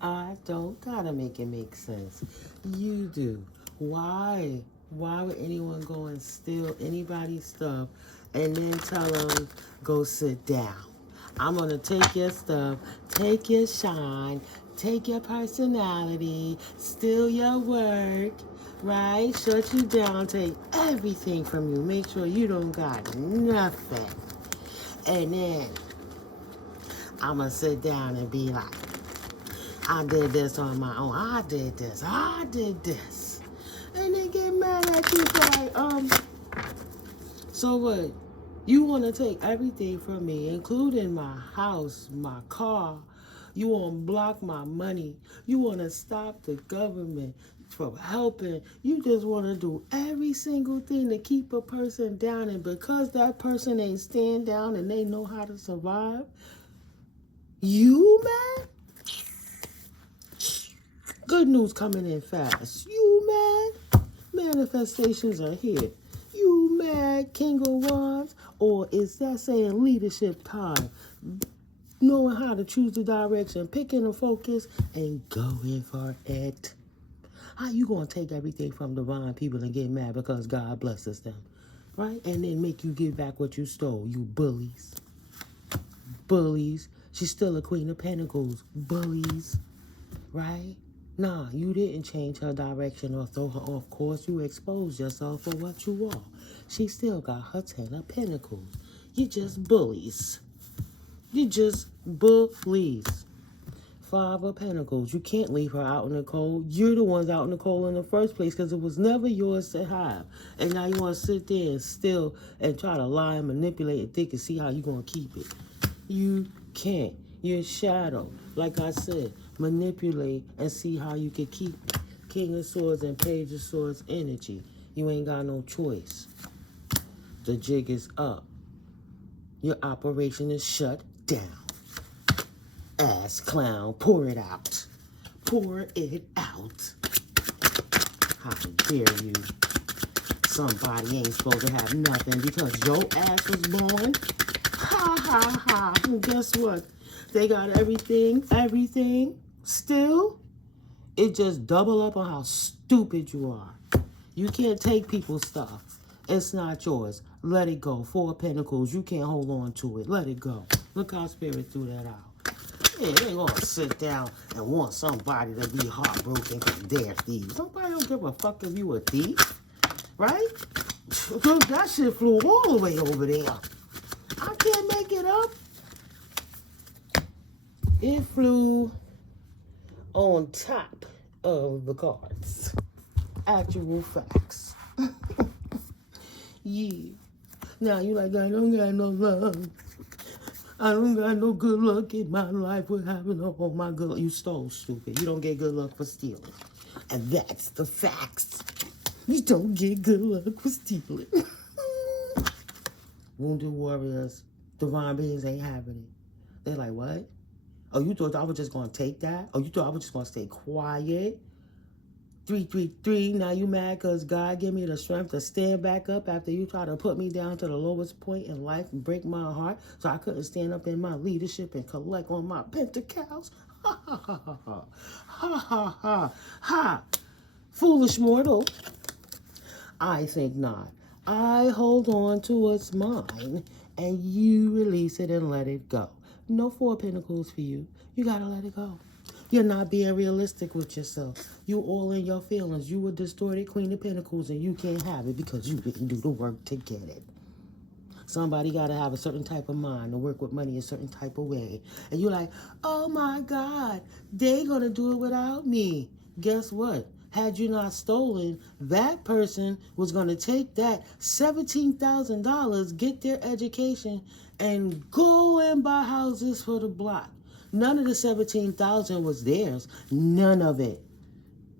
I don't gotta make it make sense. You do. Why? Why would anyone go and steal anybody's stuff and then tell them, go sit down? I'm gonna take your stuff, take your shine, take your personality, steal your work, right? Shut you down, take everything from you. Make sure you don't got nothing. And then I'm gonna sit down and be like, I did this on my own. I did this. And they get mad at you like, so what? You want to take everything from me, including my house, my car. You want to block my money. You want to stop the government from helping. You just want to do every single thing to keep a person down. And because that person ain't stand down and they know how to survive, you mad? Good news coming in fast. You mad? Manifestations are here. You mad, King of Wands? Or is that saying leadership time? Knowing how to choose the direction, picking the focus, and going for it. How you going to take everything from divine people and get mad because God blesses them? Right? And then make you give back what you stole. You bullies. Bullies. She's still a Queen of Pentacles. Bullies. Right? Nah, you didn't change her direction or throw her off course. You exposed yourself for what you are. She still got her 10 of Pentacles. You just bullies. You just bullies. 5 of Pentacles. You can't leave her out in the cold. You're the ones out in the cold in the first place because it was never yours to have. And now you want to sit there and steal and try to lie and manipulate and think and see how you're going to keep it. You can't. You're shadow. Like I said, manipulate and see how you can keep King of Swords and Page of Swords energy. You ain't got no choice. The jig is up. Your operation is shut down. Ass clown, pour it out. Pour it out. How dare you? Somebody ain't supposed to have nothing because your ass was born. Ha ha ha. And guess what? They got everything. Still, it just double up on how stupid you are. You can't take people's stuff. It's not yours. Let it go. 4 of Pentacles. You can't hold on to it. Let it go. Look how Spirit threw that out. Yeah, they gonna sit down and want somebody to be heartbroken because they're thieves. Nobody don't give a fuck if you a thief. Right? That shit flew all the way over there. I can't make it up. It flew on top of the cards. Actual facts. Yeah. Now you like, I don't got no love. I don't got no good luck in my life with having all my good luck. You stole, stupid. You don't get good luck for stealing. And that's the facts. You don't get good luck for stealing. Wounded warriors, divine beings ain't having it. They're like, what? Oh, you thought I was just going to take that? Oh, you thought I was just going to stay quiet? 333, now you mad because God gave me the strength to stand back up after you try to put me down to the lowest point in life and break my heart so I couldn't stand up in my leadership and collect on my pentacles? Ha, ha, ha, ha, ha. Ha, ha, ha, ha. Foolish mortal. I think not. I hold on to what's mine and you release it and let it go. No 4 Pentacles for you. You got to let it go. You're not being realistic with yourself. You all in your feelings. You a distorted Queen of Pentacles and you can't have it because you didn't do the work to get it. Somebody got to have a certain type of mind to work with money a certain type of way. And you're like, oh my God, they going to do it without me. Guess what? Had you not stolen, that person was going to take that $17,000, get their education, and go and buy houses for the block. None of the $17,000 was theirs. None of it.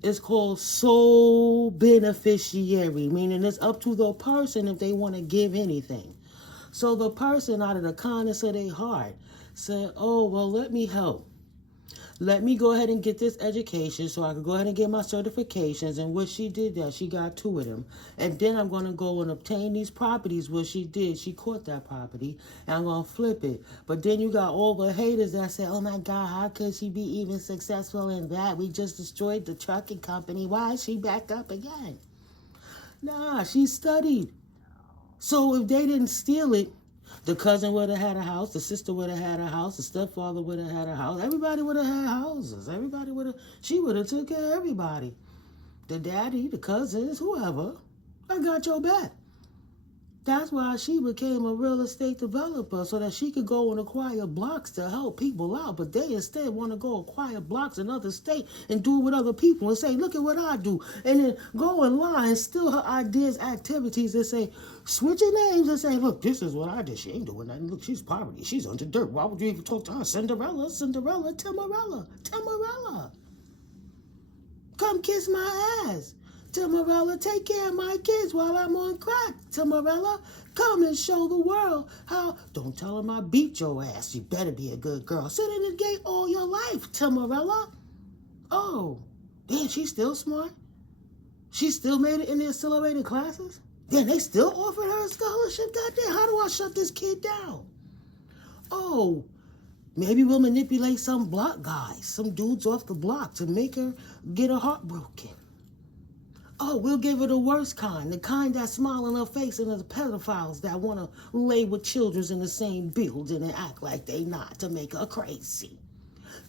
It's called sole beneficiary, meaning it's up to the person if they want to give anything. So the person, out of the kindness of their heart, said, oh, well, let me help. let me go ahead and get this education so I can go ahead and get my certifications. And what she did that, she got 2 of them. And then I'm going to go and obtain these properties. What she did, she caught that property, and I'm going to flip it. But then you got all the haters that say, oh my God, how could she be even successful in that? We just destroyed the trucking company. Why is she back up again? Nah, she studied. So if they didn't steal it, the cousin would have had a house, the sister would have had a house, the stepfather would have had a house. Everybody would have had houses. Everybody would have, she would have took care of everybody. The daddy, the cousins, whoever. I got your back. That's why she became a real estate developer, so that she could go and acquire blocks to help people out. But they instead want to go acquire blocks in other states and do it with other people and say, look at what I do. And then go and lie and steal her ideas, activities, and say, switch your names and say, look, this is what I did. She ain't doing nothing. Look, she's poverty. She's under dirt. Why would you even talk to her? Cinderella, Cinderella, Timarella, Timarella. Come kiss my ass. Timarella, take care of my kids while I'm on crack. Timarella, come and show the world how. Don't tell them I beat your ass. You better be a good girl. Sit in the gate all your life, Timarella. Oh, damn, she's still smart. She still made it in the accelerated classes. Then they still offered her a scholarship. Goddamn, how do I shut this kid down? Oh, maybe we'll manipulate some block guys, some dudes off the block to make her get her heart broken. Oh, we'll give her the worst kind, the kind that smile in her face, and the pedophiles that want to lay with children in the same building and act like they not to make her crazy.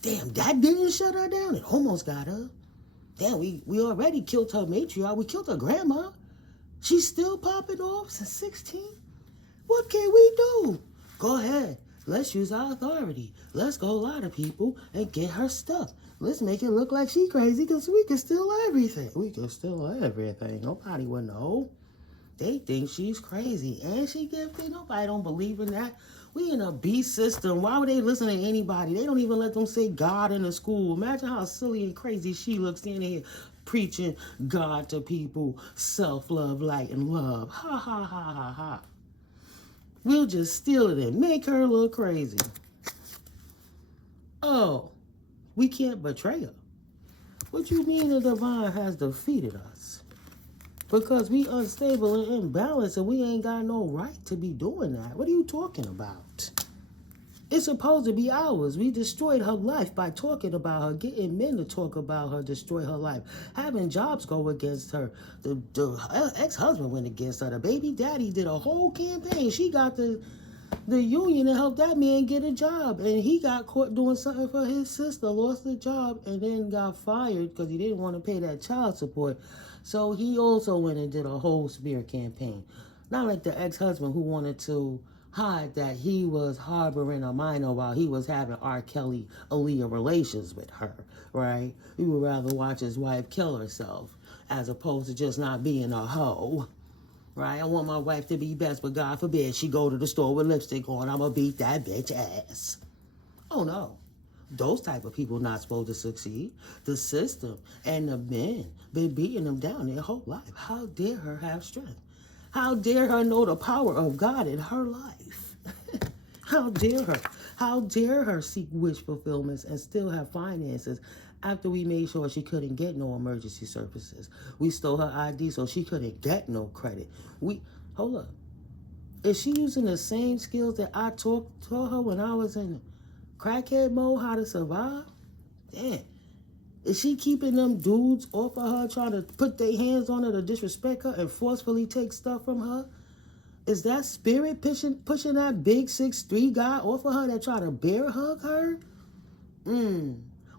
Damn, that didn't shut her down. It almost got her. Damn, we already killed her matriarch. We killed her grandma. She's still popping off since 16. What can we do? Go ahead. Let's use our authority. Let's go lie to people and get her stuff. Let's make it look like she crazy because we can steal everything. We can steal everything. Nobody will know. They think she's crazy. And she gifted. Nobody don't believe in that. We in a beast system. Why would they listen to anybody? They don't even let them say God in the school. Imagine how silly and crazy she looks standing here preaching God to people. Self-love, light, and love. Ha, ha, ha, ha, ha. We'll just steal it and make her look crazy. Oh. We can't betray her. What you mean the divine has defeated us? Because we unstable and imbalanced and we ain't got no right to be doing that. What are you talking about? It's supposed to be ours. We destroyed her life by talking about her, getting men to talk about her, destroy her life, having jobs go against her. The ex-husband went against her. The baby daddy did a whole campaign. She got the union to help that man get a job, and he got caught doing something for his sister, lost the job, and then got fired because he didn't want to pay that child support. So he also went and did a whole smear campaign. Not like the ex-husband who wanted to hide that he was harboring a minor while he was having R. Kelly Aaliyah relations with her, right? He would rather watch his wife kill herself as opposed to just not being a hoe. Right? I want my wife to be best, but God forbid she go to the store with lipstick on. I'm going to beat that bitch ass. Oh, no. Those type of people not supposed to succeed. The system and the men been beating them down their whole life. How dare her have strength? How dare her know the power of God in her life? How dare her? How dare her seek wish fulfillments and still have finances after we made sure she couldn't get no emergency services? We stole her ID so she couldn't get no credit. Hold up. Is she using the same skills that I taught her when I was in crackhead mode, how to survive? Damn. Is she keeping them dudes off of her, trying to put their hands on her to disrespect her and forcefully take stuff from her? Is that spirit pushing that big 6'3" guy off of her that tried to bear hug her?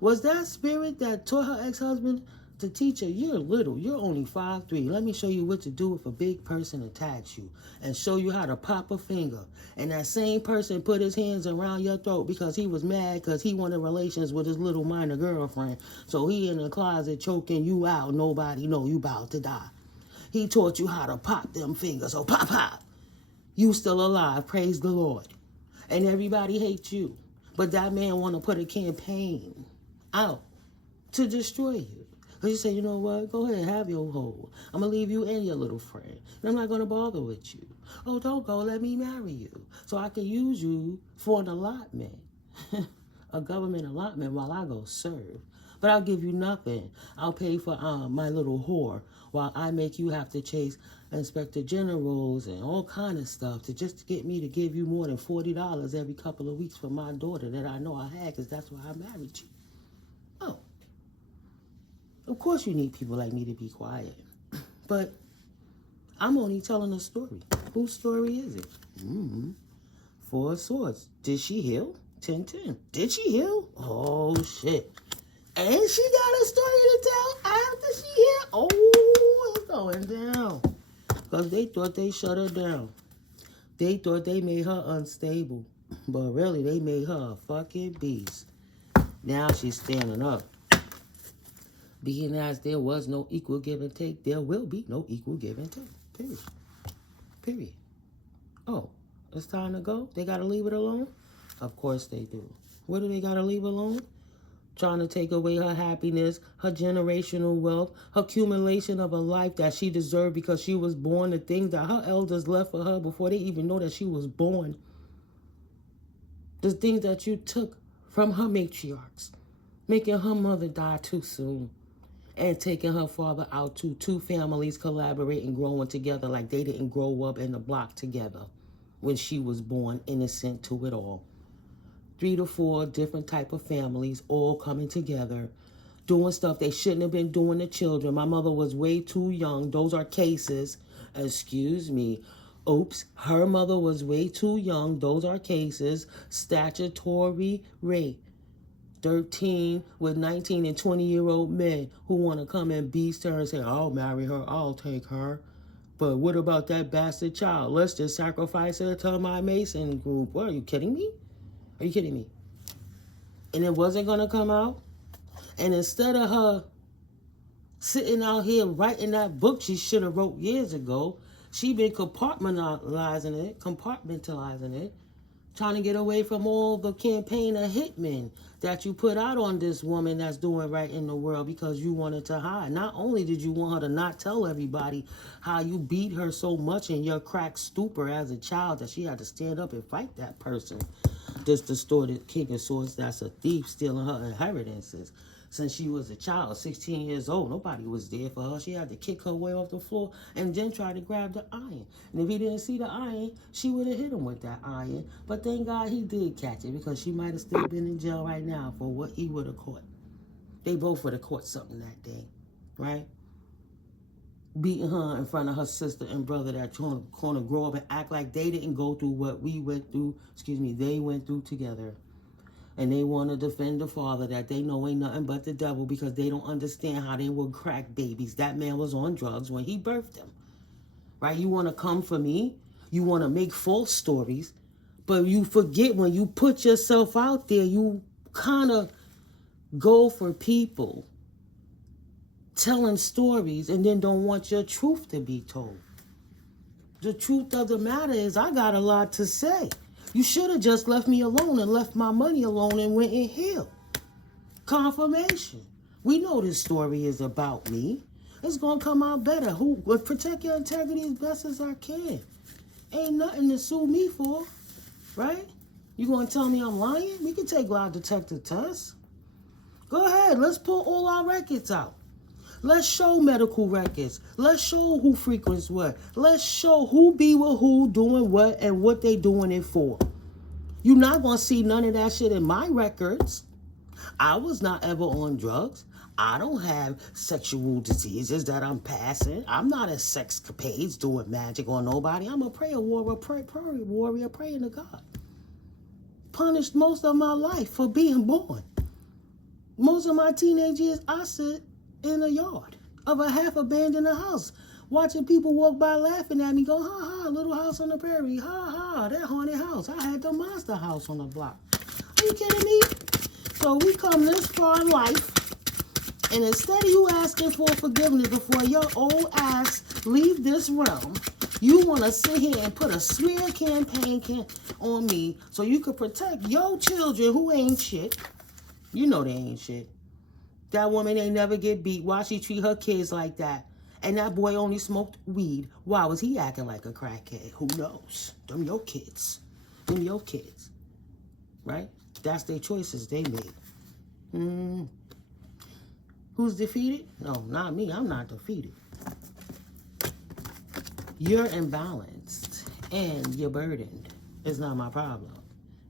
Was that spirit that taught her ex-husband to teach her, you're little, you're only 5'3". Let me show you what to do if a big person attacks you and show you how to pop a finger. And that same person put his hands around your throat because he was mad because he wanted relations with his little minor girlfriend. So he in the closet choking you out. Nobody know you about to die. He taught you how to pop them fingers. So pop, pop. You still alive. Praise the Lord. And everybody hates you. But that man want to put a campaign out to destroy you. Because you say, you know what? Go ahead, have your hole. I'm going to leave you and your little friend. And I'm not going to bother with you. Oh, don't go. Let me marry you. So I can use you for an allotment. a government allotment while I go serve. But I'll give you nothing. I'll pay for my little whore while I make you have to chase inspector generals and all kind of stuff to just get me to give you more than $40 every couple of weeks for my daughter that I know I had because that's why I married you. Oh, of course you need people like me to be quiet. But I'm only telling a story. Whose story is it? 4 of Swords. Did she heal? 10-10. Did she heal? Oh, shit. And she got a story to tell after she healed. Oh, it's going down. Because they thought they shut her down. They thought they made her unstable. But really, they made her a fucking beast. Now she's standing up. Being as there was no equal give and take, there will be no equal give and take. Period. Period. Oh, it's time to go? They got to leave it alone? Of course they do. What do they got to leave alone? Trying to take away her happiness, her generational wealth, her accumulation of a life that she deserved because she was born, the things that her elders left for her before they even know that she was born. The things that you took from her matriarchs, making her mother die too soon, and taking her father out to 2 families collaborating, growing together like they didn't grow up in the block together when she was born, innocent to it all. 3 to 4 different type of families all coming together, doing stuff they shouldn't have been doing to children. My mother was way too young. Those are cases. Excuse me. Oops. Her mother was way too young. Those are cases. Statutory rape. 13 with 19 and 20-year-old men who want to come and beast her and say, I'll marry her, I'll take her. But what about that bastard child? Let's just sacrifice her to my Mason group. What, are you kidding me? Are you kidding me? And it wasn't going to come out? And instead of her sitting out here writing that book she should have wrote years ago, she been compartmentalizing it, trying to get away from all the campaign of hitmen that you put out on this woman that's doing right in the world because you wanted to hide. Not only did you want her to not tell everybody how you beat her so much in your cracked stupor as a child that she had to stand up and fight that person. This distorted King of Swords that's a thief stealing her inheritances. Since she was a child, 16 years old, nobody was there for her. She had to kick her way off the floor and then try to grab the iron. And if he didn't see the iron, she would have hit him with that iron. But thank God he did catch it because she might have still been in jail right now for what he would have caught. They both would have caught something that day, right? Beating her in front of her sister and brother that going to grow up and act like they didn't go through what we went through, they went through together. And they want to defend the father that they know ain't nothing but the devil because they don't understand how they were crack babies. That man was on drugs when he birthed them. Right? You want to come for me? You want to make false stories. But you forget when you put yourself out there, you kind of go for people telling stories and then don't want your truth to be told. The truth of the matter is I got a lot to say. You should have just left me alone and left my money alone and went and healed. Confirmation. We know this story is about me. It's going to come out better. Who will protect your integrity as best as I can. Ain't nothing to sue me for, right? You going to tell me I'm lying? We can take lie detector tests. Go ahead. Let's pull all our records out. Let's show medical records. Let's show who frequents what. Let's show who be with who, doing what, and what they doing it for. You're not going to see none of that shit in my records. I was not ever on drugs. I don't have sexual diseases that I'm passing. I'm not a sexcapades doing magic on nobody. I'm a prayer warrior, praying to God. Punished most of my life for being born. Most of my teenage years, I sit in a yard of a half abandoned house, watching people walk by laughing at me, go, ha ha, little house on the prairie, ha ha, that haunted house. I had the monster house on the block. Are you kidding me? So we come this far in life, and instead of you asking for forgiveness before your old ass leave this realm, you want to sit here and put a smear campaign on me so you could protect your children who ain't shit. You know they ain't shit. That woman ain't never get beat. Why she treat her kids like that? And that boy only smoked weed. Why was he acting like a crackhead? Who knows? Them your kids. Right? That's their choices they made. Who's defeated? No, not me. I'm not defeated. You're imbalanced and you're burdened. It's not my problem,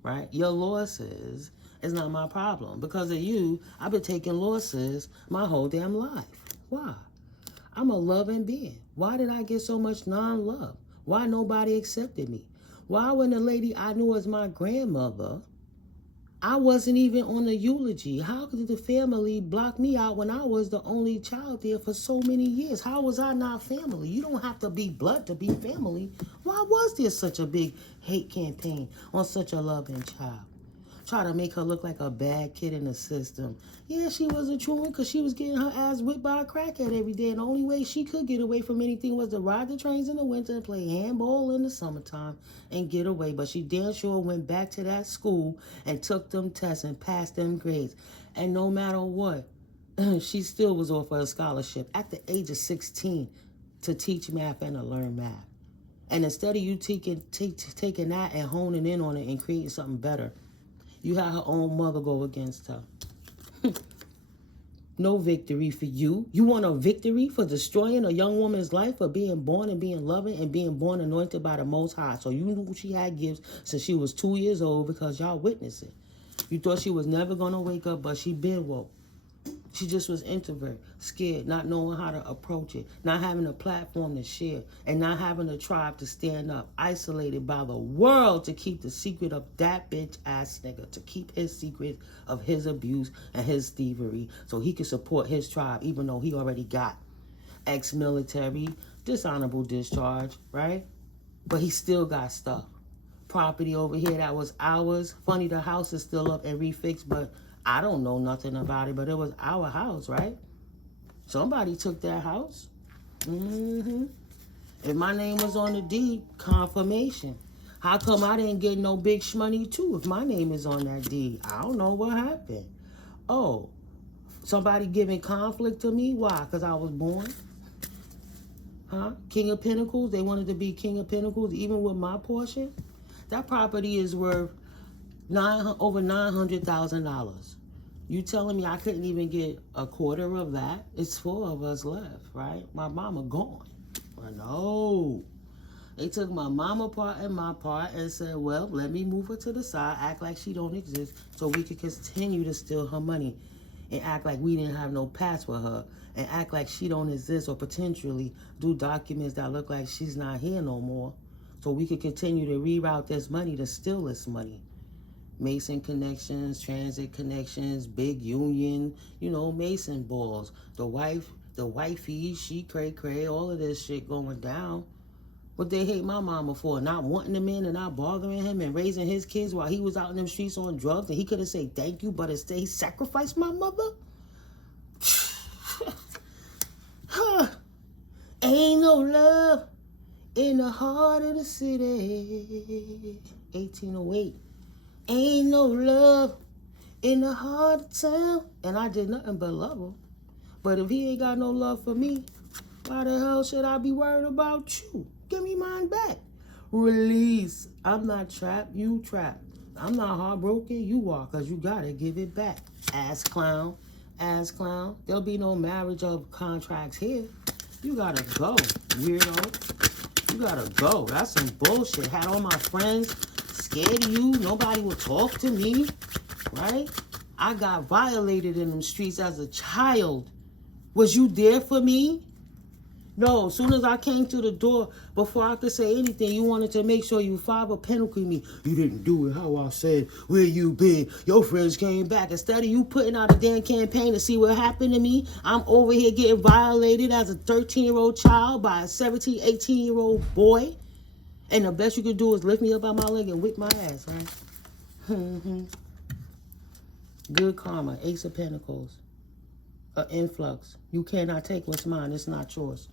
right? Your losses is not my problem. Because of you, I've been taking losses my whole damn life. Why? I'm a loving being. Why did I get so much non-love? Why nobody accepted me? Why when the lady I knew as my grandmother, I wasn't even on the eulogy? How could the family block me out when I was the only child there for so many years? How was I not family? You don't have to be blood to be family. Why was there such a big hate campaign on such a loving child? Try to make her look like a bad kid in the system. Yeah, she was a true one because she was getting her ass whipped by a crackhead every day. And the only way she could get away from anything was to ride the trains in the winter and play handball in the summertime and get away. But she damn sure went back to that school and took them tests and passed them grades. And no matter what, she still was offered a scholarship at the age of 16 to teach math and to learn math. And instead of you taking that and honing in on it and creating something better, you had her own mother go against her. No victory for you. You want a victory for destroying a young woman's life, for being born and being loving and being born anointed by the Most High. So you knew she had gifts since she was 2 years old because y'all witnessed it. You thought she was never going to wake up, but she been woke. She just was introvert, scared, not knowing how to approach it, not having a platform to share, and not having a tribe to stand up, isolated by the world to keep the secret of that bitch ass nigga, to keep his secret of his abuse and his thievery so he could support his tribe even though he already got ex-military, dishonorable discharge, right? But he still got stuff. Property over here that was ours. Funny, the house is still up and refixed, but I don't know nothing about it, but it was our house, right? Somebody took that house. If my name was on the deed, confirmation. How come I didn't get no big shmoney too if my name is on that deed? I don't know what happened. Oh, somebody giving conflict to me? Why? Because I was born? Huh? King of Pentacles? They wanted to be King of Pentacles even with my portion? That property is worth over $900,000. You telling me I couldn't even get a quarter of that? It's 4 of us left, right? My mama gone. Well, no. They took my mama part and my part and said, well, let me move her to the side, act like she don't exist so we could continue to steal her money and act like we didn't have no past with her and act like she don't exist or potentially do documents that look like she's not here no more so we could continue to reroute this money to steal this money. Mason connections, transit connections, big union, you know, Mason balls. The wifey, she cray, all of this shit going down. What they hate my mama for? Not wanting him in and not bothering him and raising his kids while he was out in them streets on drugs and he could have said thank you, but instead he sacrificed my mother? Ain't no love in the heart of the city. 1808. Ain't no love in the heart of town. And I did nothing but love him. But if he ain't got no love for me, why the hell should I be worried about you? Give me mine back. Release. I'm not trapped. You trapped. I'm not heartbroken. You are, because you got to give it back. Ass clown. Ass clown. There'll be no marriage of contracts here. You got to go, weirdo. You got to go. That's some bullshit. Had all my friends scared of you. Nobody would talk to me, right? I got violated in them streets as a child. Was you there for me? No, as soon as I came to the door, before I could say anything, you wanted to make sure you 5 of Pentacles me. You didn't do it how I said. Where you been? Your friends came back. Instead of you putting out a damn campaign to see what happened to me, I'm over here getting violated as a 13-year-old child by a 17, 18-year-old boy. And the best you could do is lift me up by my leg and whip my ass, right? Good karma, Ace of Pentacles. An influx. You cannot take what's mine. It's not yours.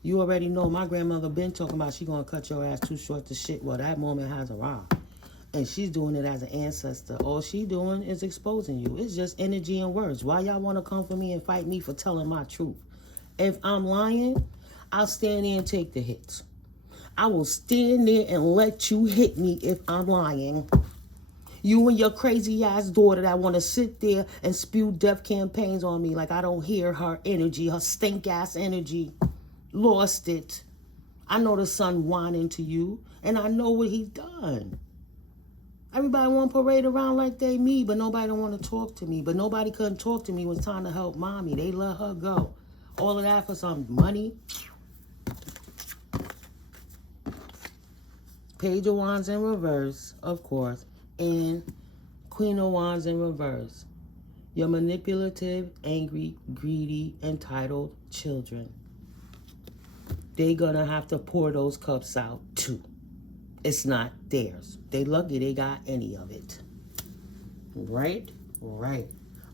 You already know my grandmother been talking about she gonna cut your ass too short to shit. Well, that moment has arrived. And she's doing it as an ancestor. All she doing is exposing you. It's just energy and words. Why y'all want to come for me and fight me for telling my truth? If I'm lying, I'll stand there and take the hits. I will stand there and let you hit me if I'm lying. You and your crazy ass daughter that want to sit there and spew death campaigns on me like I don't hear her energy, her stink ass energy. Lost it. I know the son whining to you, and I know what he's done. Everybody want to parade around like they me, but nobody don't want to talk to me. But nobody couldn't talk to me when it's time to help mommy. They let her go. All of that for some money. Page of Wands in reverse, of course, and Queen of Wands in reverse. Your manipulative, angry, greedy, entitled children. They're gonna have to pour those cups out too. It's not theirs. They lucky they got any of it. Right? Right.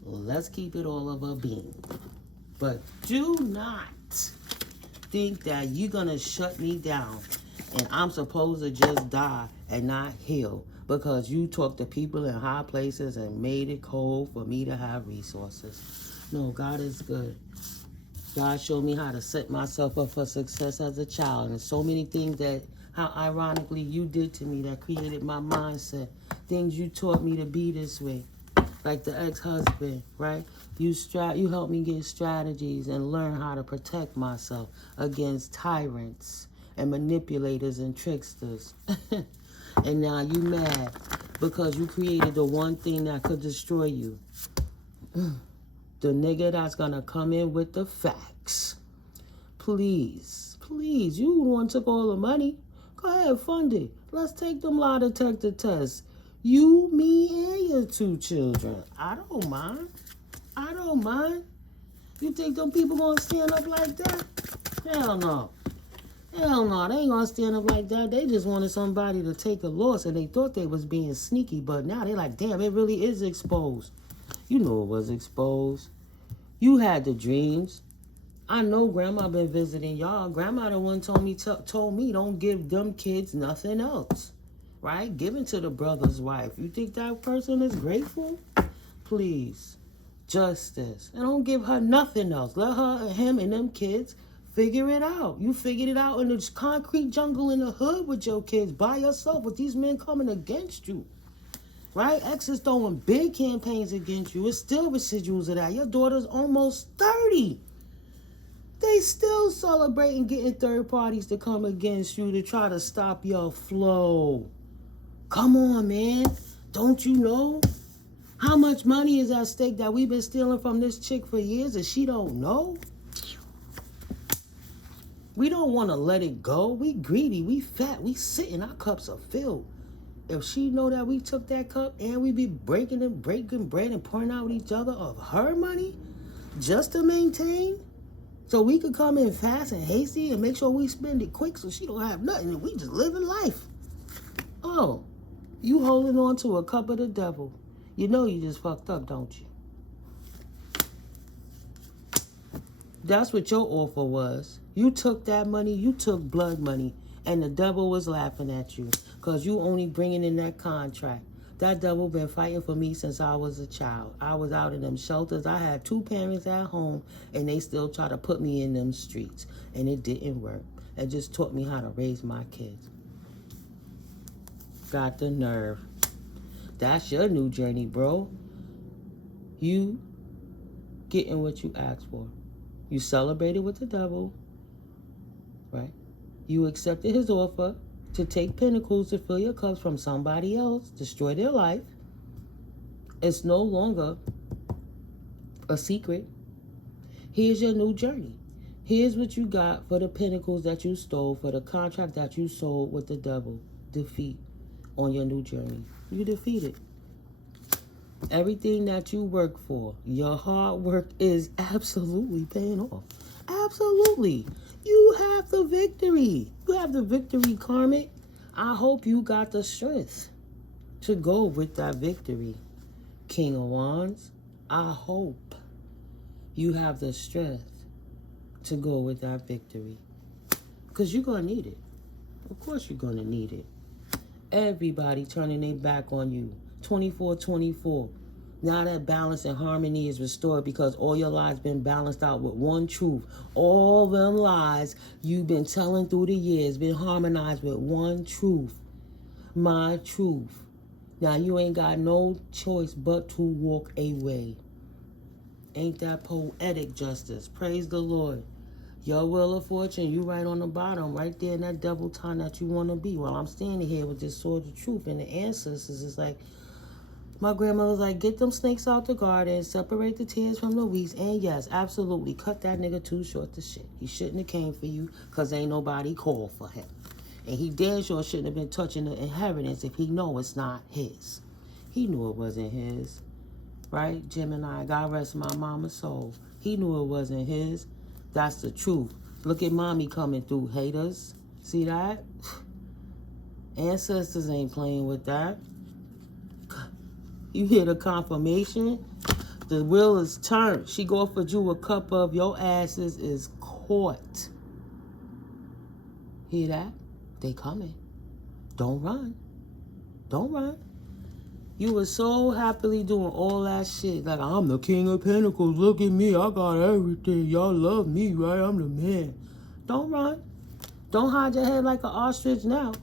Let's keep it all of a being. But do not think that you're gonna shut me down and I'm supposed to just die and not heal because you talk to people in high places and made it cold for me to have resources. No, God is good. God showed me how to set myself up for success as a child. And so many things that, how ironically you did to me that created my mindset. Things you taught me to be this way. Like the ex-husband, right? You helped me get strategies and learn how to protect myself against tyrants and manipulators and tricksters. And now you mad because you created the one thing that could destroy you. The nigga that's gonna come in with the facts. Please, please, you the one took all the money. Go ahead, fund it. Let's take them lie detector tests. You, me, and your 2 children. I don't mind. I don't mind. You think them people gonna stand up like that? Hell no. Hell no, they ain't gonna stand up like that. They just wanted somebody to take a loss and they thought they was being sneaky, but now they like, damn, it really is exposed. You know it was exposed. You had the dreams. I know Grandma been visiting y'all. Grandma the one told me don't give them kids nothing else. Right? Give it to the brother's wife. You think that person is grateful? Please. Justice. And don't give her nothing else. Let her, him, and them kids figure it out. You figured it out in the concrete jungle in the hood with your kids by yourself with these men coming against you. Right? X is throwing big campaigns against you. It's still residuals of that. Your daughter's almost 30. They still celebrating getting third parties to come against you to try to stop your flow. Come on, man. Don't you know? How much money is at stake that we've been stealing from this chick for years and she don't know? We don't want to let it go. We greedy. We fat. We sitting. Our cups are filled. If she know that we took that cup and we be breaking bread and pouring out with each other of her money just to maintain, so we could come in fast and hasty and make sure we spend it quick so she don't have nothing and we just living life. Oh, you holding on to a cup of the devil. You know you just fucked up, don't you? That's what your offer was. You took that money, you took blood money, and the devil was laughing at you because you only bringing in that contract. That devil been fighting for me since I was a child. I was out in them shelters. I had 2 parents at home, and they still try to put me in them streets, and it didn't work. It just taught me how to raise my kids. Got the nerve. That's your new journey, bro. You getting what you asked for. You celebrated with the devil, right? You accepted his offer to take pinnacles to fill your cups from somebody else, destroy their life. It's no longer a secret. Here's your new journey. Here's what you got for the pinnacles that you stole, for the contract that you sold with the devil. Defeat on your new journey. You defeated. Everything that you work for, your hard work is absolutely paying off. Absolutely. You have the victory. You have the victory, karmic. I hope you got the strength to go with that victory. King of Wands, I hope you have the strength to go with that victory. Because you're going to need it. Of course you're going to need it. Everybody turning their back on you. 24/24. Now that balance and harmony is restored because all your lies been balanced out with one truth. All them lies you've been telling through the years been harmonized with one truth. My truth. Now you ain't got no choice but to walk away. Ain't that poetic, Justice? Praise the Lord. Your wheel of fortune, you right on the bottom, right there in that double time that you want to be. While I'm standing here with this sword of truth and the ancestors, is like, my grandmother's like, get them snakes out the garden, separate the tears from the weeds, and yes, absolutely, cut that nigga too short to shit. He shouldn't have came for you, because ain't nobody called for him. And he damn sure shouldn't have been touching the inheritance if he know it's not his. He knew it wasn't his, right? Gemini, God rest my mama's soul. He knew it wasn't his. That's the truth. Look at mommy coming through, haters. See that? Ancestors ain't playing with that. You hear the confirmation? The wheel is turned. She go for you a cup of your asses is caught. Hear that? They coming. Don't run. Don't run. You were so happily doing all that shit. Like, I'm the king of pentacles. Look at me. I got everything. Y'all love me, right? I'm the man. Don't run. Don't hide your head like an ostrich now.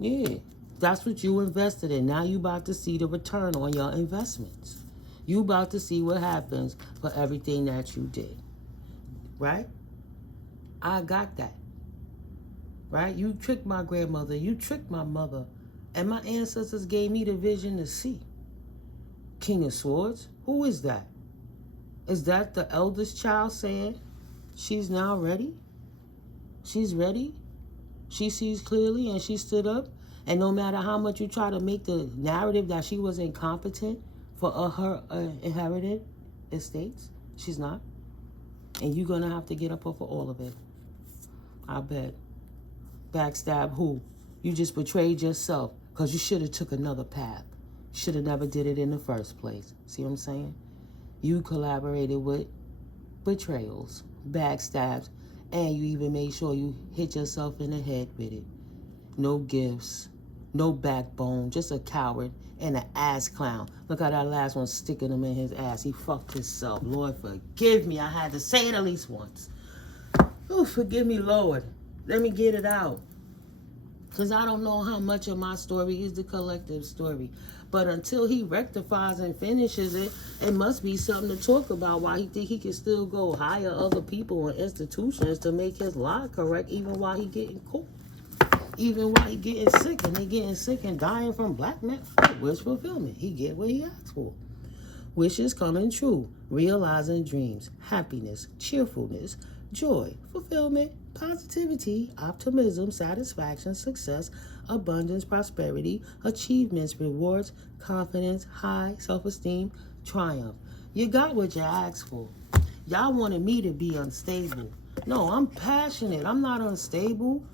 Yeah. That's what you invested in. Now you about to see the return on your investments. You about to see what happens for everything that you did. Right? I got that. Right? You tricked my grandmother. You tricked my mother. And my ancestors gave me the vision to see. King of Swords? Who is that? Is that the eldest child saying she's now ready? She's ready? She sees clearly and she stood up? And no matter how much you try to make the narrative that she was incompetent for her inherited estates, she's not. And you're going to have to get up for all of it. I bet. Backstab who? You just betrayed yourself because you should have took another path. Should have never did it in the first place. See what I'm saying? You collaborated with betrayals, backstabs, and you even made sure you hit yourself in the head with it. No gifts, no backbone, just a coward and an ass clown. Look how that last one sticking him in his ass. He fucked himself. Lord, forgive me. I had to say it at least once. Oh, forgive me, Lord. Let me get it out. Because I don't know how much of my story is the collective story. But until he rectifies and finishes it, it must be something to talk about why he think he can still go hire other people and institutions to make his lie correct even while he getting caught. Even while he getting sick and they getting sick and dying from black men. Wish fulfillment. He get what he asked for. Wishes coming true. Realizing dreams. Happiness. Cheerfulness. Joy. Fulfillment. Positivity. Optimism. Satisfaction. Success. Abundance. Prosperity. Achievements. Rewards. Confidence. High self-esteem. Triumph. You got what you asked for. Y'all wanted me to be unstable. No, I'm passionate. I'm not unstable.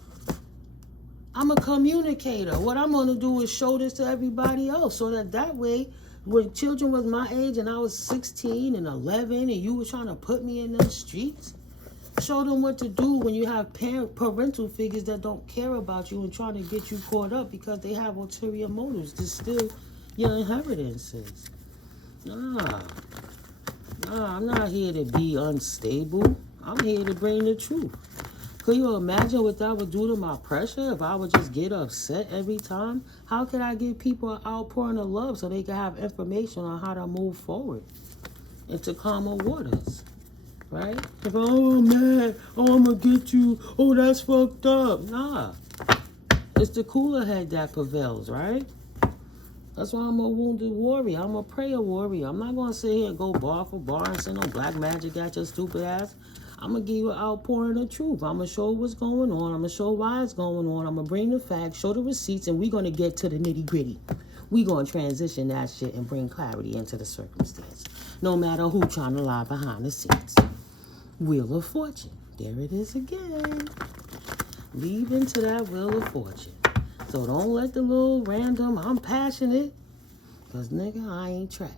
I'm a communicator. What I'm going to do is show this to everybody else so that way, when children was my age and I was 16 and 11 and you were trying to put me in the streets, show them what to do when you have parental figures that don't care about you and trying to get you caught up because they have ulterior motives to steal your inheritances. Nah, I'm not here to be unstable. I'm here to bring the truth. Could you imagine what that would do to my pressure if I would just get upset every time? How could I give people an outpouring of love so they can have information on how to move forward into calmer waters, right? If I'm mad, I'm going to get you, oh, that's fucked up. Nah, it's the cooler head that prevails, right? That's why I'm a wounded warrior. I'm a prayer warrior. I'm not going to sit here and go bar for bar and send no black magic at your stupid ass. I'm going to give you an outpouring of truth. I'm going to show what's going on. I'm going to show why it's going on. I'm going to bring the facts, show the receipts, and we're going to get to the nitty gritty. We're going to transition that shit and bring clarity into the circumstance. No matter who trying to lie behind the scenes. Wheel of Fortune. There it is again. Leave into that Wheel of Fortune. So don't let the little random, I'm passionate, because nigga, I ain't trapped.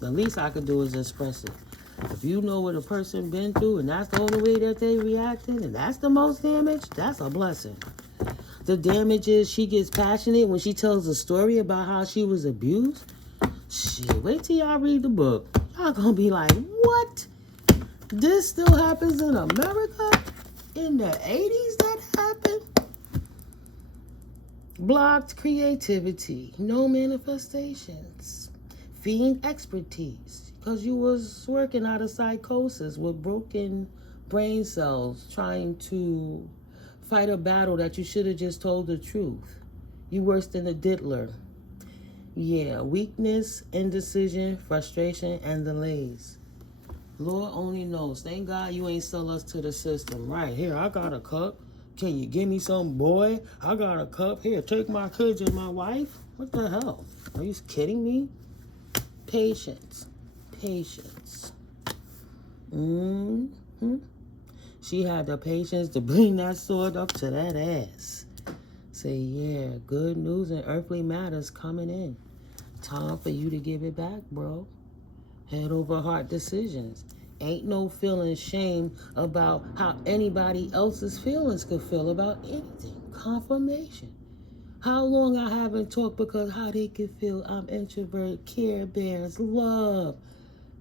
The least I could do is express it. If you know what a person been through and that's the only way that they reacting and that's the most damage, that's a blessing. The damage is she gets passionate when she tells a story about how she was abused. Shit, wait till y'all read the book. Y'all gonna be like, what? This still happens in America? In the 80s that happened? Blocked creativity, no manifestations. Fiend expertise, because you was working out of psychosis with broken brain cells trying to fight a battle that you should have just told the truth. You worse than a diddler. Yeah, weakness, indecision, frustration, and delays. Lord only knows. Thank God you ain't sell us to the system. Right, here, I got a cup. Can you give me some, boy? I got a cup. Here, take my kids and my wife. What the hell? Are you kidding me? Patience. Patience. She had the patience to bring that sword up to that ass. Say, yeah, good news and earthly matters coming in. Time for you to give it back, bro. Head over heart decisions. Ain't no feeling shame about how anybody else's feelings could feel about anything. Confirmation. How long I haven't talked because how they could feel. I'm introvert, Care Bears, love.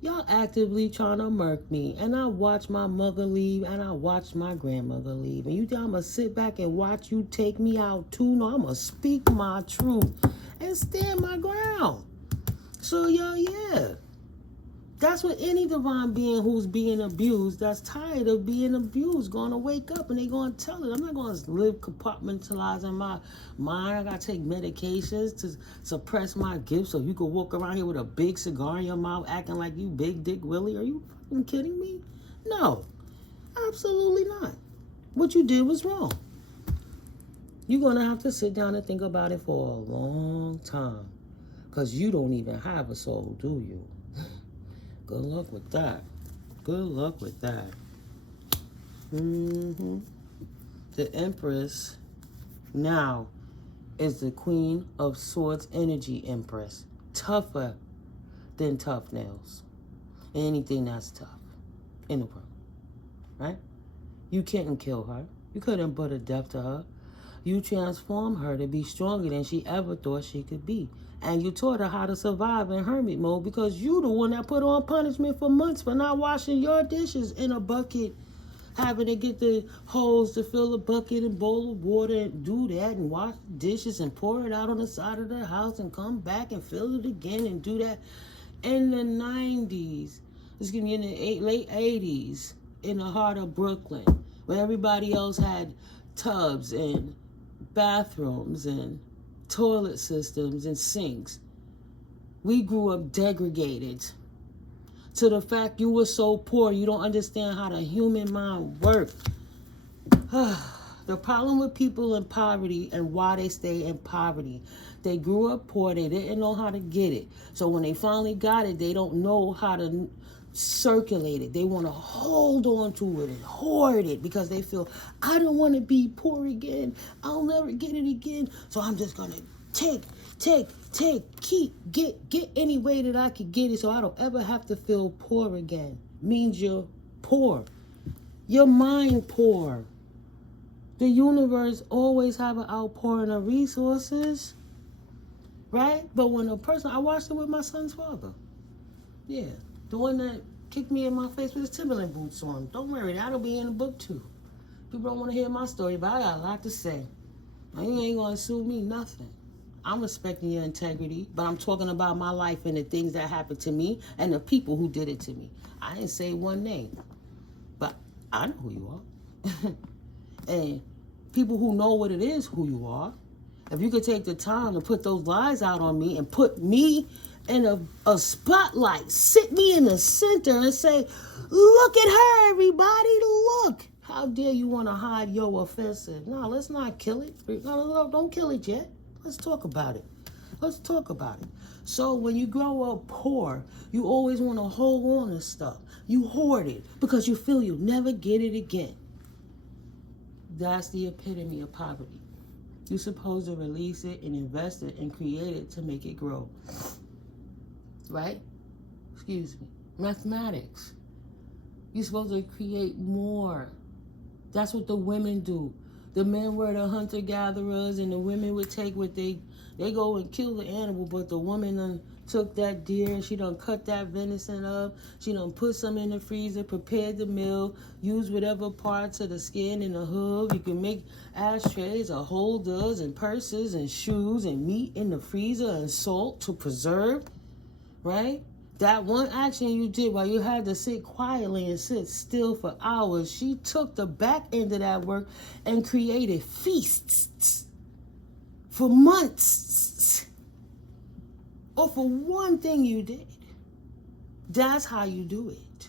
Y'all actively trying to murk me. And I watched my mother leave and I watched my grandmother leave. And you think I'm going to sit back and watch you take me out too? No, I'm going to speak my truth and stand my ground. So, yeah. That's what any divine being who's being abused, that's tired of being abused, going to wake up and they going to tell it. I'm not going to live compartmentalized in my mind. I got to take medications to suppress my gifts so you can walk around here with a big cigar in your mouth acting like you Big Dick Willie. Are you fucking kidding me? No, absolutely not. What you did was wrong. You're going to have to sit down and think about it for a long time because you don't even have a soul, do you? Good luck with that. Good luck with that. The Empress now is the Queen of Swords energy Empress. Tougher than tough nails. Anything that's tough in the world. Right? You couldn't kill her. You couldn't put a death to her. You transformed her to be stronger than she ever thought she could be. And you taught her how to survive in hermit mode because you the one that put on punishment for months for not washing your dishes in a bucket, having to get the hose to fill a bucket and bowl of water and do that and wash dishes and pour it out on the side of the house and come back and fill it again and do that. In the 90s, excuse me, in the late 80s, in the heart of Brooklyn, where everybody else had tubs and bathrooms and toilet systems and sinks. We grew up degraded to the fact you were so poor you don't understand how the human mind works. The problem with people in poverty and why they stay in poverty, they grew up poor, they didn't know how to get it. So when they finally got it, they don't know how to circulate it. They want to hold on to it and hoard it because they feel, I don't want to be poor again. I'll never get it again. So I'm just going to get any way that I can get it so I don't ever have to feel poor again. Means you're poor. Your mind poor. The universe always have an outpouring of resources, right? But when a person, I watched it with my son's father. Yeah. The one that kicked me in my face with his Tourmaline boots on. Don't worry, that'll be in the book too. People don't want to hear my story, but I got a lot to say. Now, you ain't going to sue me, nothing. I'm respecting your integrity, but I'm talking about my life and the things that happened to me and the people who did it to me. I didn't say one name, but I know who you are. And people who know what it is who you are, if you could take the time to put those lies out on me and put me in a spotlight, sit me in the center and say, look at her, everybody, look. How dare you want to hide your offensive? No, let's not kill it. No, don't kill it yet. Let's talk about it. Let's talk about it. So when you grow up poor, you always want to hold on to stuff. You hoard it because you feel you'll never get it again. That's the epitome of poverty. You're supposed to release it and invest it and create it to make it grow. Right? Excuse me. Mathematics. You're supposed to create more. That's what the women do. The men were the hunter-gatherers and the women would take what they go and kill the animal, but the woman took that deer, she done cut that venison up, she done put some in the freezer, prepared the meal, use whatever parts of the skin and the hoof. You can make ashtrays or holders and purses and shoes and meat in the freezer and salt to preserve, right? That one action you did while you had to sit quietly and sit still for hours, she took the back end of that work and created feasts for months. Or for one thing you did. That's how you do it.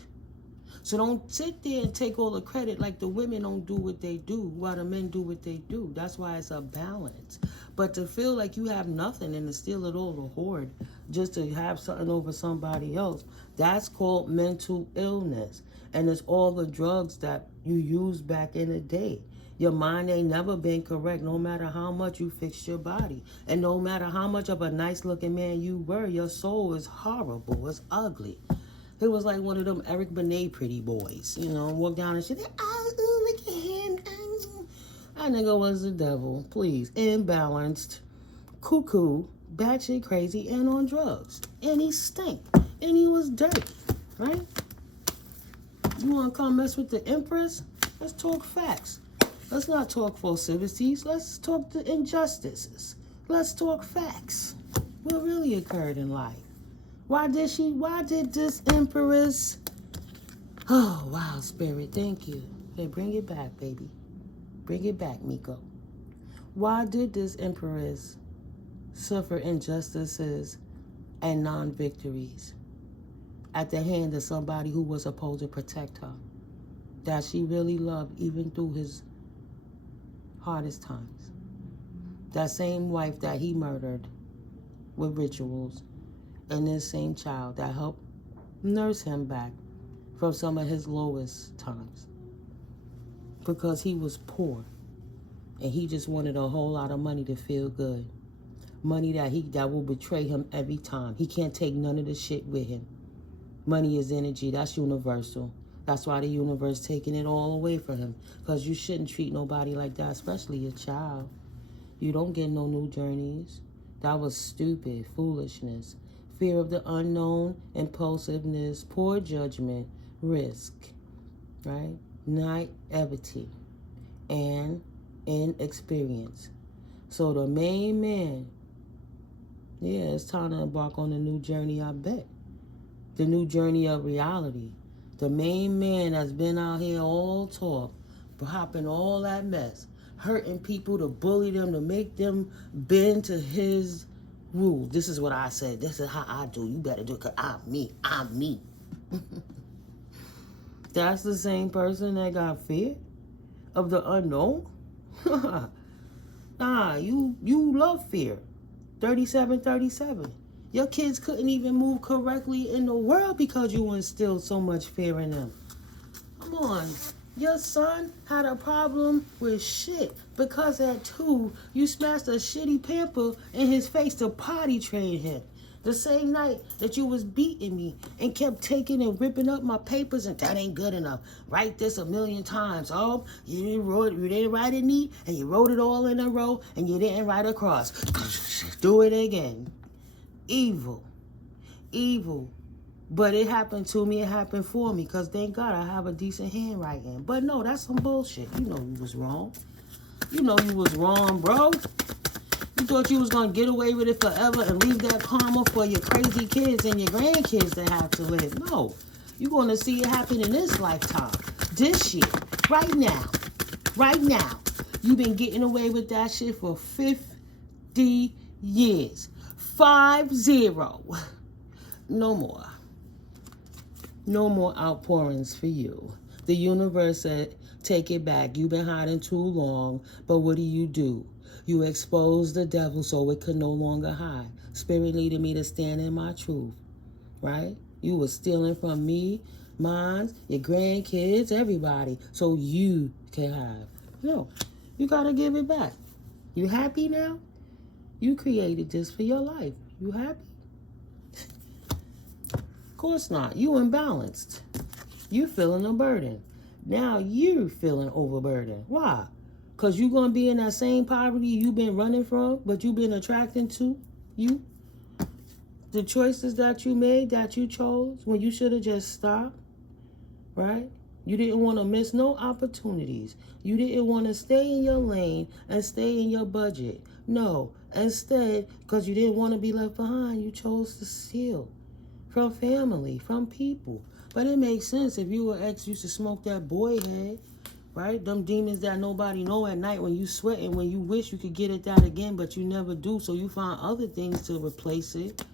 So don't sit there and take all the credit like the women don't do what they do while the men do what they do. That's why it's a balance. But to feel like you have nothing and to steal it all to hoard just to have something over somebody else, that's called mental illness. And it's all the drugs that you used back in the day. Your mind ain't never been correct, no matter how much you fixed your body. And no matter how much of a nice-looking man you were, your soul is horrible. It's ugly. It was like one of them Eric Benet pretty boys. You know, walk down and shit. Oh, look at him. That nigga was the devil. Please. Imbalanced, cuckoo, batshit crazy, and on drugs. And he stank. And he was dirty. Right? You want to come mess with the Empress? Let's talk facts. Let's not talk falsities. Let's talk the injustices. Let's talk facts. What really occurred in life? Why did this Empress? Oh, wow, Spirit, thank you. Hey, bring it back, baby. Bring it back, Miko. Why did this Empress suffer injustices and non-victories at the hand of somebody who was supposed to protect her, that she really loved even through his hardest times? That same wife that he murdered with rituals, and this same child that helped nurse him back from some of his lowest times, because he was poor and he just wanted a whole lot of money to feel good. Money that will betray him every time. He can't take none of the shit with him. Money is energy. That's universal. That's why the universe taking it all away from him, because you shouldn't treat nobody like that, especially your child. You don't get no new journeys. That was stupid foolishness. Fear of the unknown, impulsiveness, poor judgment, risk, right? Naivety, and inexperience. So the main man, yeah, it's time to embark on a new journey, I bet. The new journey of reality. The main man that's been out here all talk, hopping all that mess, hurting people to bully them, to make them bend to his rules. This is what I said. This is how I do. You better do it because I'm me. I'm me. That's the same person that got fear of the unknown? Nah, you love fear. 3737. Your kids couldn't even move correctly in the world because you instilled so much fear in them. Come on. Your son had a problem with shit because at 2, you smashed a shitty pamper in his face to potty train him. The same night that you was beating me and kept taking and ripping up my papers, and that ain't good enough. Write this 1,000,000 times. Oh, you didn't write it neat, and you wrote it all in a row, and you didn't write across. Do it again. Evil. Evil. But it happened to me, it happened for me, because thank God I have a decent handwriting. But no, that's some bullshit. You know you was wrong. You know you was wrong, bro. You thought you was going to get away with it forever and leave that karma for your crazy kids and your grandkids that have to live. No. You're going to see it happen in this lifetime. This shit. Right now. Right now. You've been getting away with that shit for 50 years. 50. No more. No more outpourings for you. The universe said, take it back. You've been hiding too long. But what do? You expose the devil so it could no longer hide. Spirit leading me to stand in my truth. Right? You were stealing from me, mine, your grandkids, everybody, so you can have. No, you got to give it back. You happy now? You created this for your life. You happy? Of course not. You imbalanced. You feeling a burden. Now you feeling overburdened. Why? Because you're going to be in that same poverty you've been running from, but you've been attracting to you. The choices that you made, that you chose, when you should have just stopped, right? You didn't want to miss no opportunities. You didn't want to stay in your lane and stay in your budget. No, instead, because you didn't want to be left behind, you chose to steal from family, from people. But it makes sense if you were ex used to smoke that boy head, right? Them demons that nobody know at night when you sweating, when you wish you could get at that again, but you never do, so you find other things to replace it.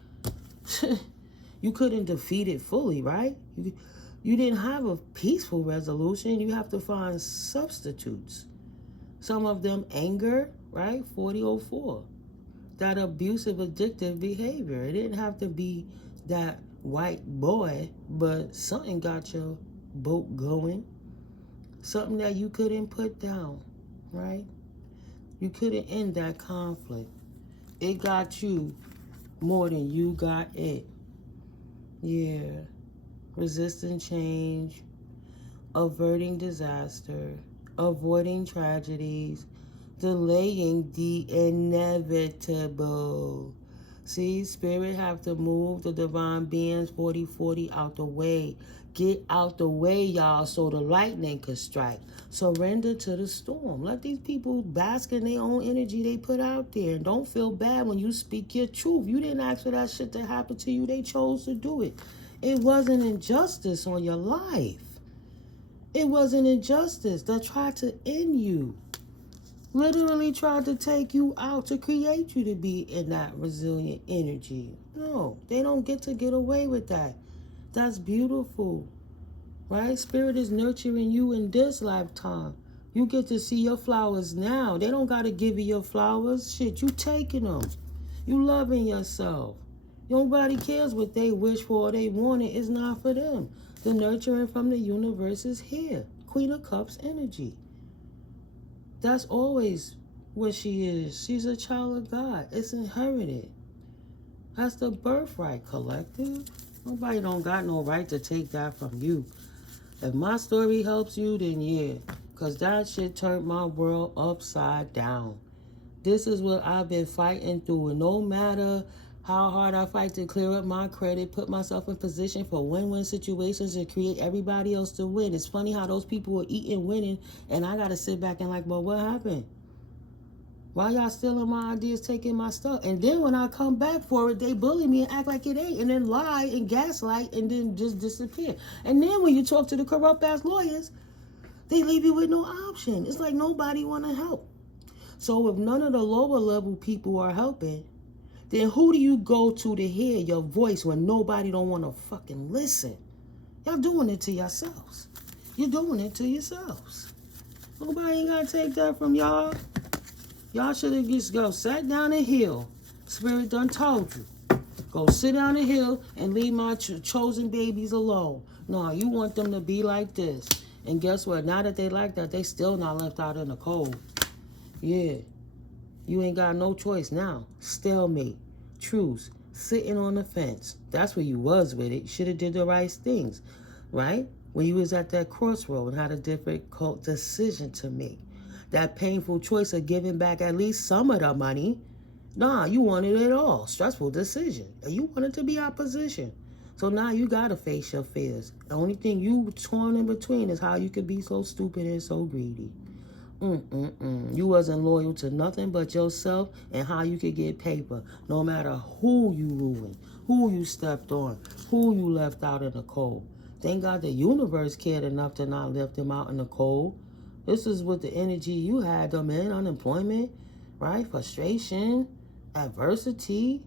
You couldn't defeat it fully, right? You didn't have a peaceful resolution. You have to find substitutes. Some of them anger, right? 4004. That abusive, addictive behavior. It didn't have to be that white boy, but something got your boat going. Something that you couldn't put down, right? You couldn't end that conflict. It got you more than you got it. Yeah. Resisting change, averting disaster, avoiding tragedies, delaying the inevitable. See, spirit have to move the divine beings 4040 out the way. Get out the way, y'all, so the lightning could strike. Surrender to the storm. Let these people bask in their own energy they put out there. And don't feel bad when you speak your truth. You didn't ask for that shit to happen to you. They chose to do it. It wasn't injustice on your life. It wasn't injustice that tried to end you. Literally tried to take you out to create you to be in that resilient energy. No, they don't get to get away with that. That's beautiful, right? Spirit is nurturing you in this lifetime. You get to see your flowers now. They don't got to give you your flowers. Shit, you taking them. You loving yourself. Nobody cares what they wish for or they want it. It's not for them. The nurturing from the universe is here. Queen of Cups energy. That's always what she is. She's a child of God. It's inherited. That's the birthright, collective. Nobody don't got no right to take that from you. If my story helps you, then yeah. Because that shit turned my world upside down. This is what I've been fighting through. And no matter how hard I fight to clear up my credit, put myself in position for win-win situations and create everybody else to win. It's funny how those people are eating, winning, and I got to sit back and like, well, what happened? Why y'all stealing my ideas, taking my stuff? And then when I come back for it, they bully me and act like it ain't, and then lie and gaslight and then just disappear. And then when you talk to the corrupt-ass lawyers, they leave you with no option. It's like nobody want to help. So if none of the lower-level people are helping, then who do you go to hear your voice when nobody don't want to fucking listen? Y'all doing it to yourselves. You're doing it to yourselves. Nobody ain't got to take that from y'all. Y'all should have just sat down and heal. Spirit done told you. Go sit down and heal and leave my chosen babies alone. No, you want them to be like this. And guess what? Now that they like that, they still not left out in the cold. Yeah. You ain't got no choice now. Stalemate. Truce. Sitting on the fence. That's where you was with it. You should have did the right things. Right? When you was at that crossroad and had a difficult decision to make. That painful choice of giving back at least some of the money. Nah, you wanted it all. Stressful decision. And you wanted to be opposition. So now you got to face your fears. The only thing you torn in between is how you could be so stupid and so greedy. You wasn't loyal to nothing but yourself and how you could get paper. No matter who you ruined, who you stepped on, who you left out in the cold. Thank God the universe cared enough to not lift them out in the cold. This is with the energy you had them in. Unemployment, right? Frustration, adversity.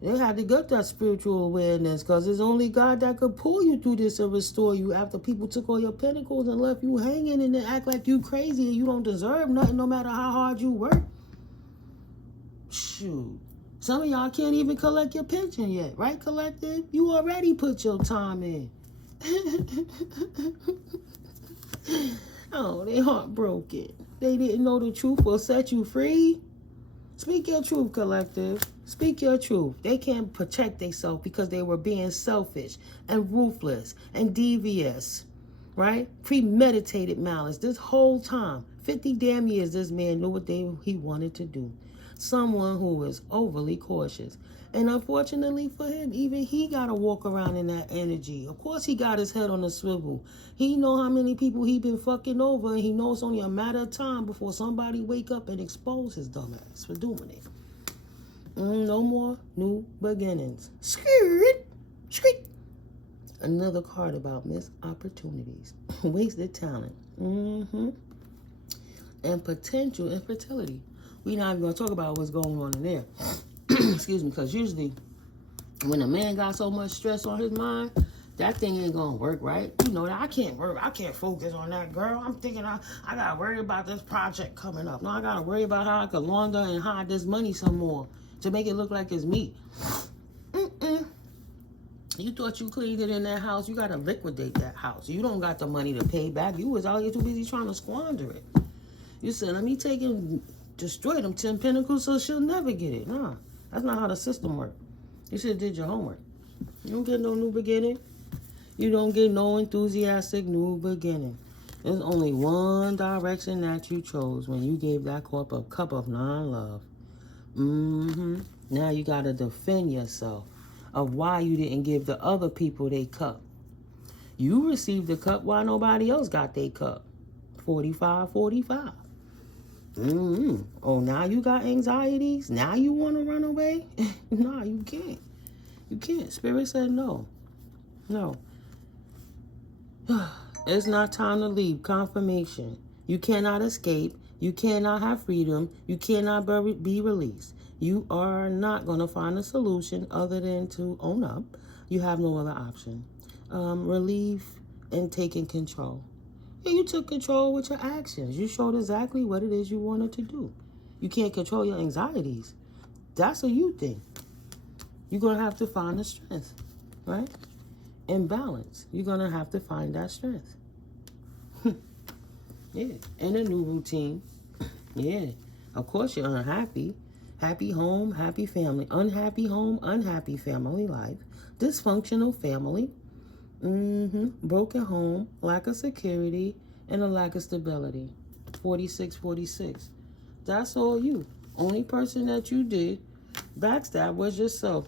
They had to get that spiritual awareness because it's only God that could pull you through this and restore you after people took all your pinnacles and left you hanging and then act like you crazy and you don't deserve nothing no matter how hard you work. Shoot. Some of y'all can't even collect your pension yet, right, collective? You already put your time in. Oh, they heartbroken. They didn't know the truth will set you free. Speak your truth, collective. Speak your truth. They can't protect themselves because they were being selfish and ruthless and devious, right? Premeditated malice this whole time. 50 damn years this man knew what he wanted to do. someone who is overly cautious. And unfortunately for him, even he got to walk around in that energy. Of course, he got his head on a swivel. He know how many people he been fucking over, and he knows it's only a matter of time before somebody wake up and expose his dumb ass for doing it. No more new beginnings. Sqzd. Another card about missed opportunities, wasted talent, and potential infertility. We're not even going to talk about what's going on in there. Excuse me, because usually when a man got so much stress on his mind, that thing ain't going to work, right? You know that I can't work. I can't focus on that, girl. I'm thinking I got to worry about this project coming up. No, I got to worry about how I could launder and hide this money some more to make it look like it's me. You thought you cleaned it in that house. You got to liquidate that house. You don't got the money to pay back. You was out here too busy trying to squander it. You said, let me take and destroy them 10 pentacles so she'll never get it. Nah, that's not how the system works. You should have did your homework. You don't get no new beginning. You don't get no enthusiastic new beginning. There's only one direction that you chose when you gave that cup of non-love. Now you got to defend yourself of why you didn't give the other people their cup. You received the cup while nobody else got their cup. 45-45. Oh, now you got anxieties? Now you want to run away? No, you can't. You can't. Spirit said no. No. It's not time to leave. Confirmation. You cannot escape. You cannot have freedom. You cannot be released. You are not going to find a solution other than to own up. You have no other option. Relief and taking control. Yeah, you took control with your actions. You showed exactly what it is you wanted to do. You can't control your anxieties. That's a you thing. You're going to have to find the strength, right? And balance. You're going to have to find that strength. Yeah. And a new routine. Yeah. Of course you're unhappy. Happy home, happy family. Unhappy home, unhappy family life. Dysfunctional family. Broken home, lack of security, and a lack of stability. 46-46. That's all you. Only person that you did backstab was yourself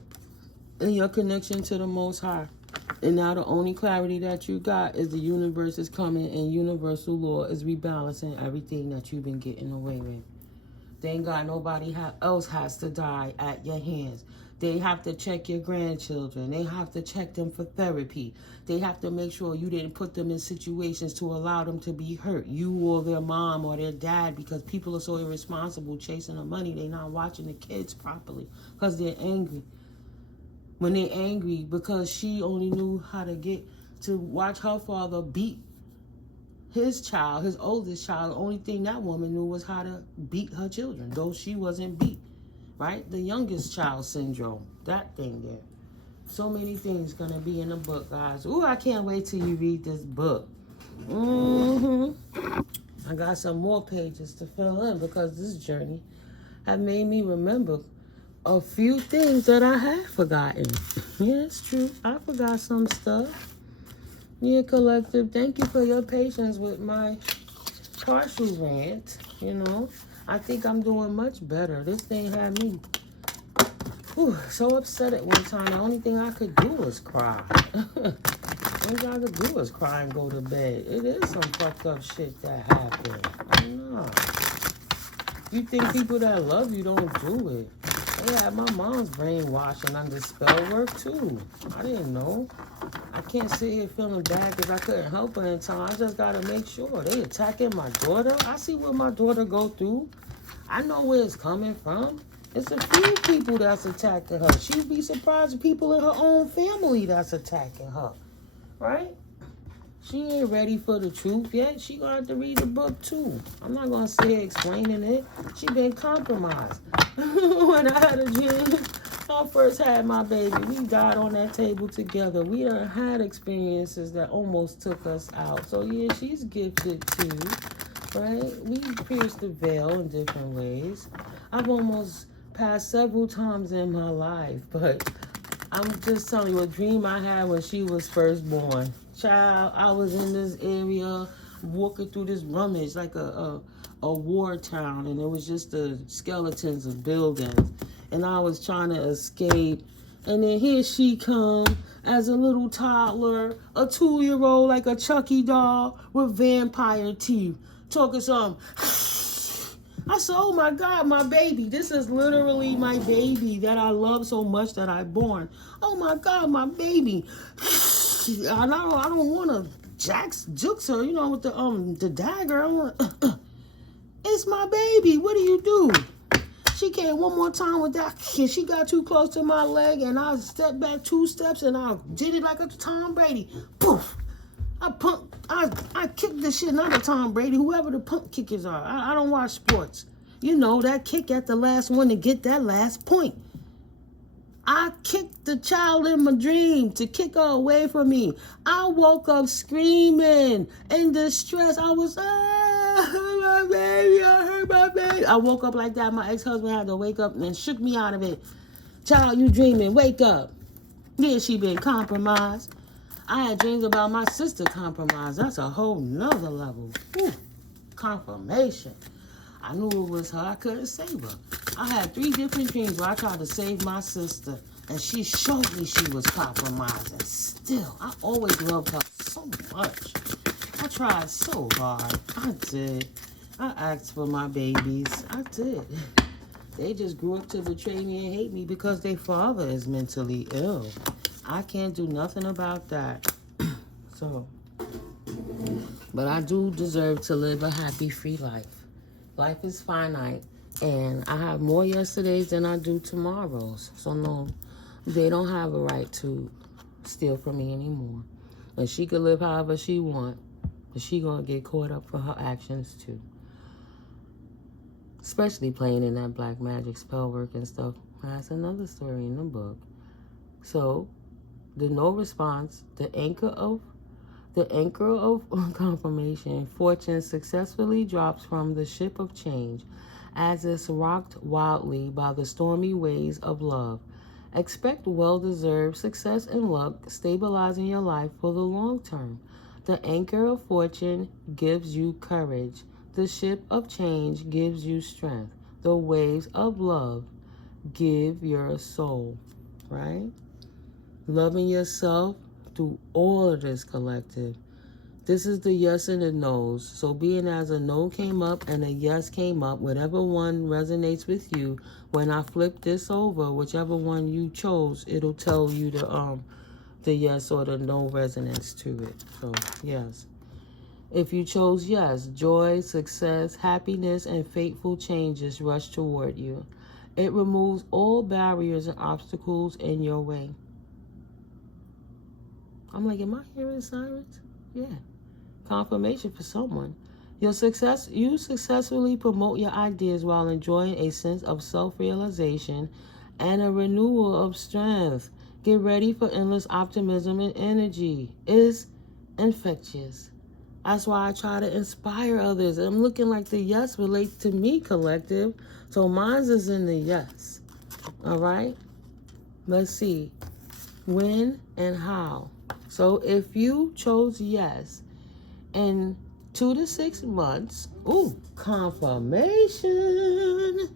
and your connection to the Most High. And now the only clarity that you got is the universe is coming and universal law is rebalancing everything that you've been getting away with. Thank God nobody else has to die at your hands. They have to check your grandchildren. They have to check them for therapy. They have to make sure you didn't put them in situations to allow them to be hurt. You or their mom or their dad, because people are so irresponsible chasing the money. They're not watching the kids properly because they're angry. When they're angry because she only knew how to get to watch her father beat his child, his oldest child. The only thing that woman knew was how to beat her children, though she wasn't beat. Right? The youngest child syndrome. That thing there. So many things going to be in the book, guys. Ooh, I can't wait till you read this book. I got some more pages to fill in because this journey have made me remember a few things that I had forgotten. Yeah, it's true. I forgot some stuff. Yeah, collective, thank you for your patience with my partial rant, you know. I think I'm doing much better. This thing had me so upset at one time. The only thing I could do was cry. The only thing I could do was cry and go to bed. It is some fucked up shit that happened. I know. You think people that love you don't do it. They had my mom's brainwashing under spell work too. I didn't know. I can't sit here feeling bad because I couldn't help her in time. I just got to make sure. They attacking my daughter. I see what my daughter go through. I know where it's coming from. It's a few people that's attacking her. She'd be surprised at people in her own family that's attacking her. Right? She ain't ready for the truth yet. She gonna have to read the book too. I'm not gonna sit here explaining it. She been compromised. When I had a dream, I first had my baby. We died on that table together. We done had experiences that almost took us out. So yeah, she's gifted too. Right? We pierced the veil in different ways. I've almost passed several times in my life, but I'm just telling you a dream I had when she was first born. Child, I was in this area. walking through this rummage like a war town, and it was just the skeletons of buildings, and I was trying to escape, and then here she come as a little toddler, a 2-year-old like a Chucky doll with vampire teeth, talking something. I said, oh my God, my baby. This is literally my baby that I love so much that I born. Oh my God, my baby. I don't want to jukes her, you know, with the dagger. I want, it's my baby. What do you do? She came one more time with that kiss. She got too close to my leg, and I stepped back 2 steps, and I did it like a Tom Brady. Poof. I kicked the shit out of Tom Brady, whoever the punk kickers are. I don't watch sports. You know, that kick at the last one to get that last point. I kicked the child in my dream to kick her away from me. I woke up screaming in distress. I was, my baby, I hurt my baby. I woke up like that. My ex-husband had to wake up and shook me out of it. Child, you dreaming, wake up. Yeah, she been compromised. I had dreams about my sister compromised. That's a whole nother level. Whew. Confirmation. I knew it was her. I couldn't save her. I had 3 different dreams where I tried to save my sister, and she showed me she was compromised. And still, I always loved her so much. I tried so hard. I did. I asked for my babies. I did. They just grew up to betray me and hate me because their father is mentally ill. I can't do nothing about that. So, but I do deserve to live a happy, free life. Life is finite, and I have more yesterdays than I do tomorrows. So no, they don't have a right to steal from me anymore. And she could live however she want, but she gonna get caught up for her actions too. Especially playing in that black magic spell work and stuff. That's another story in the book. So, the no response, the anchor of confirmation, fortune successfully drops from the ship of change as it's rocked wildly by the stormy waves of love. Expect well-deserved success and luck stabilizing your life for the long term. The anchor of fortune gives you courage. The ship of change gives you strength. The waves of love give your soul, right? Loving yourself through all of this collective. This is the yes and the no's. So being as a no came up and a yes came up, whatever one resonates with you, when I flip this over, whichever one you chose, it'll tell you the yes or the no resonance to it. So yes. If you chose yes, joy, success, happiness, and fateful changes rush toward you. It removes all barriers and obstacles in your way. I'm like, am I hearing sirens? Yeah. Confirmation for someone. You successfully promote your ideas while enjoying a sense of self-realization and a renewal of strength. Get ready for endless optimism and energy. It's infectious. That's why I try to inspire others. I'm looking like the yes relates to me, collective. So mine's is in the yes. All right? Let's see. When and how. So if you chose yes in 2 to 6 months, confirmation.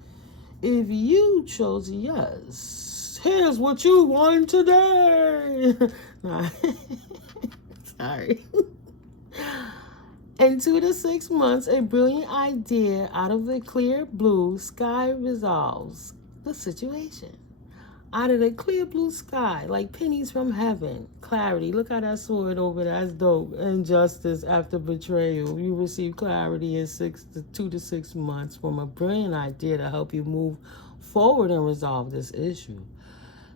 If you chose yes, here's what you won today. Sorry. In 2 to 6 months, a brilliant idea out of the clear blue sky resolves the situation. Out of the clear blue sky, like pennies from heaven. Clarity. Look how that sword over there. That's dope. Injustice after betrayal. You receive clarity in 2 to 6 months from a brilliant idea to help you move forward and resolve this issue.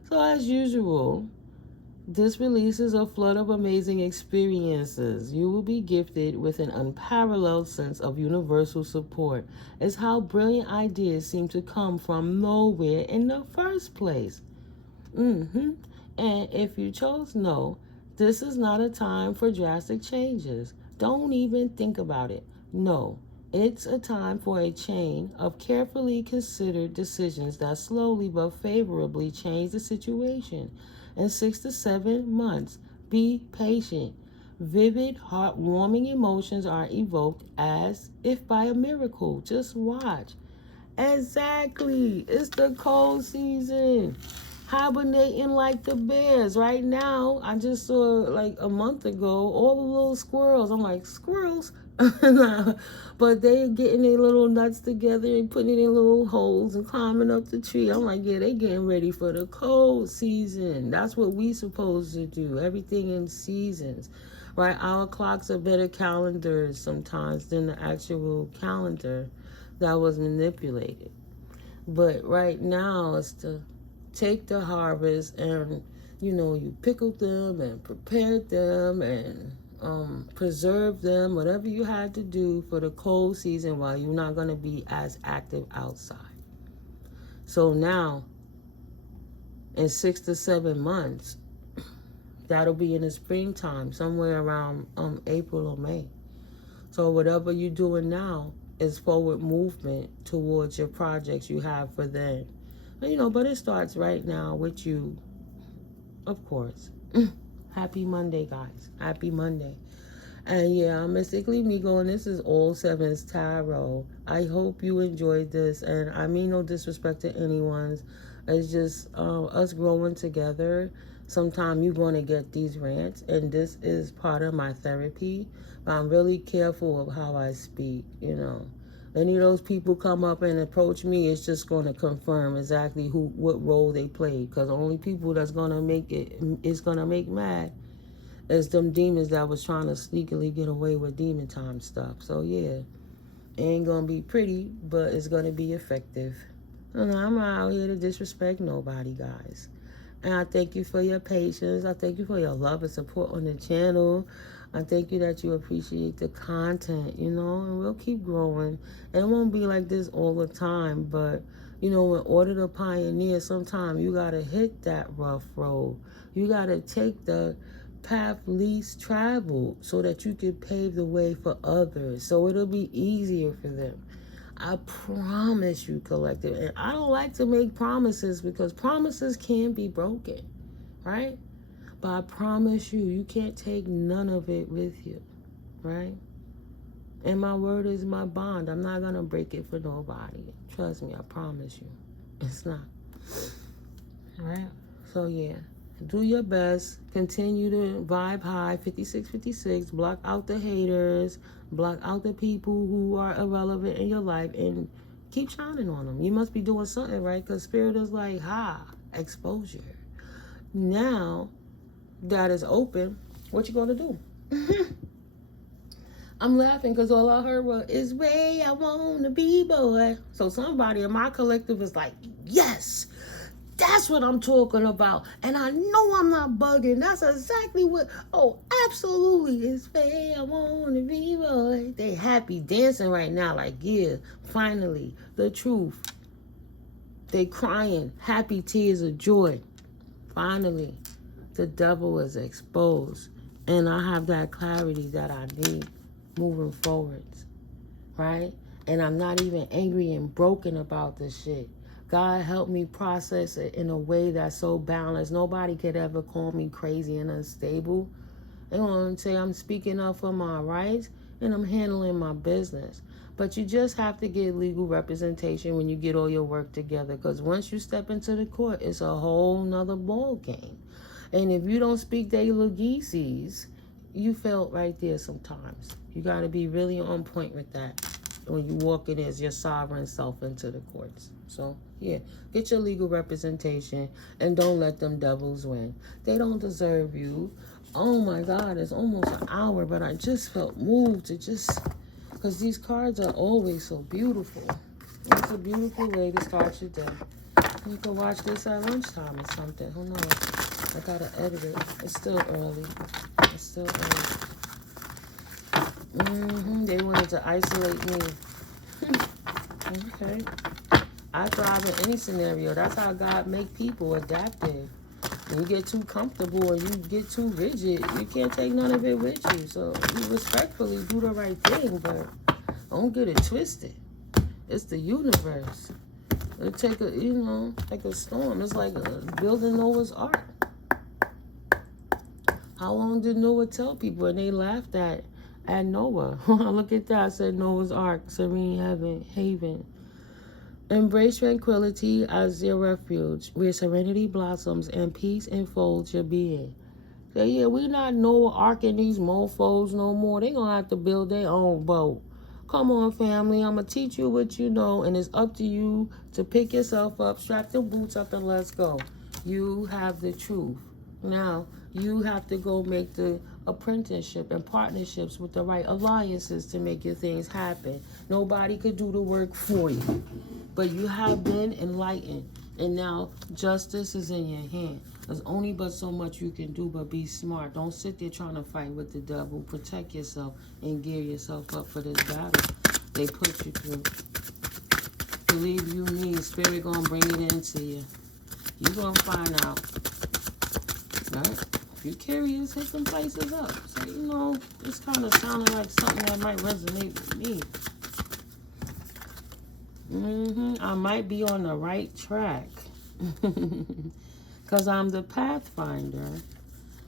So as usual, this releases a flood of amazing experiences. You will be gifted with an unparalleled sense of universal support. It's how brilliant ideas seem to come from nowhere in the first place. And if you chose no, this is not a time for drastic changes. Don't even think about it. No, it's a time for a chain of carefully considered decisions that slowly but favorably change the situation. In 6 to 7 months, be patient. Vivid, heartwarming emotions are evoked as if by a miracle. Just watch. Exactly. It's the cold season. Hibernating like the bears. Right now, I just saw like a month ago, all the little squirrels. I'm like, squirrels? But they're getting their little nuts together and putting it in little holes and climbing up the tree. I'm like, yeah, they getting ready for the cold season. That's what we supposed to do. Everything in seasons. Right? Our clocks are better calendars sometimes than the actual calendar that was manipulated. But right now it's to take the harvest and, you pickled them and prepared them and preserve them, whatever you had to do for the cold season while you're not going to be as active outside. So now, in 6 to 7 months, that'll be in the springtime, somewhere around April or May. So whatever you're doing now is forward movement towards your projects you have for then. But it starts right now with you, of course. Happy Monday, guys. Happy Monday. And yeah, I'm Mystically Migo, and this is All Sevens Tarot. I hope you enjoyed this, and I mean no disrespect to anyone's. It's just us growing together. Sometimes you're going to get these rants, and this is part of my therapy. But I'm really careful of how I speak, Any of those people come up and approach me, it's just going to confirm exactly what role they played. Because the only people that's going to make it's going to make mad is them demons that was trying to sneakily get away with demon time stuff. So yeah, it ain't going to be pretty, but it's going to be effective. And I'm not out here to disrespect nobody, guys. And I thank you for your patience. I thank you for your love and support on the channel. I thank you that you appreciate the content, and we'll keep growing. And it won't be like this all the time, but, in order to pioneer, sometimes you got to hit that rough road. You got to take the path least traveled so that you can pave the way for others, so it'll be easier for them. I promise you, collective. And I don't like to make promises because promises can be broken, right? But I promise you, you can't take none of it with you, right? And my word is my bond. I'm not going to break it for nobody. Trust me, I promise you. It's not. All right? So, yeah. Do your best. Continue to vibe high. 5656. Block out the haters. Block out the people who are irrelevant in your life. And keep shining on them. You must be doing something right, because Spirit is like, exposure. Now that is open, what you going to do? I'm laughing because all I heard was, "It's way I want to be, boy." So somebody in my collective is like, yes, that's what I'm talking about. And I know I'm not bugging. That's exactly what, absolutely. It's way I want to be, boy. They happy dancing right now like, yeah, finally, the truth. They crying, happy tears of joy. Finally, the devil is exposed. And I have that clarity that I need moving forwards, right? And I'm not even angry and broken about this shit. God help me process it in a way that's so balanced. Nobody could ever call me crazy and unstable. They want to say I'm speaking up for my rights and I'm handling my business. But you just have to get legal representation when you get all your work together. Because once you step into the court, it's a whole nother ball game. And if you don't speak their legises, you felt right there sometimes. You got to be really on point with that when you walk in as your sovereign self into the courts. So, yeah, get your legal representation and don't let them devils win. They don't deserve you. Oh, my God, it's almost an hour, but I just felt moved to because these cards are always so beautiful. It's a beautiful way to start your day. You can watch this at lunchtime or something. Who knows? I got to edit it. It's still early. It's still early. They wanted to isolate me. Okay. I thrive in any scenario. That's how God make people adaptive. When you get too comfortable or you get too rigid, you can't take none of it with you. So you respectfully do the right thing, but don't get it twisted. It's the universe. It'll take like a storm. It's like building Noah's Ark. How long did Noah tell people? And they laughed at Noah. Look at that. I said Noah's Ark, serene haven. Embrace tranquility as your refuge, where serenity blossoms and peace enfolds your being. So yeah, we not Noah Arking these mofos no more. They gonna have to build their own boat. Come on, family. I'm gonna teach you what you know, and it's up to you to pick yourself up, strap the boots up, and let's go. You have the truth. Now, you have to go make the apprenticeship and partnerships with the right alliances to make your things happen. Nobody could do the work for you. But you have been enlightened, and now justice is in your hand. There's only but so much you can do, but be smart. Don't sit there trying to fight with the devil. Protect yourself and gear yourself up for this battle they put you through. Believe you me, Spirit gonna bring it into you. You gonna find out. Right? If you're curious, hit some places up. Say, you know, it's kind of sounding like something that might resonate with me. I might be on the right track. Because I'm the pathfinder.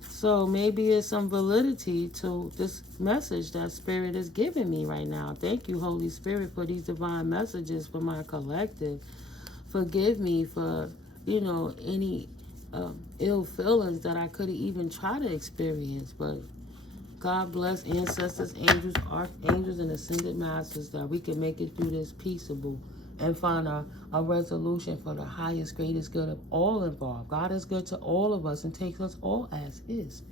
So maybe there's some validity to this message that Spirit is giving me right now. Thank you, Holy Spirit, for these divine messages for my collective. Forgive me for, you know, any ill feelings that I could have even tried to experience. But God bless ancestors, angels, archangels, and ascended masters that we can make it through this peaceable and find a resolution for the highest, greatest good of all involved. God is good to all of us and takes us all as is.